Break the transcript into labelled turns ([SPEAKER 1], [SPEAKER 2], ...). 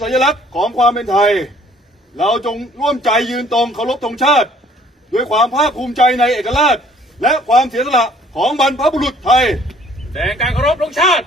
[SPEAKER 1] สัญลักษณ์ของความเป็นไทย เราจงร่วมใจยืนตรงเคารพธงชาติ ด้วยความภาคภูมิใจในเอกราช และความเสียสละของบรรพบุรุษไทย
[SPEAKER 2] แสดงการเคารพธงชาติ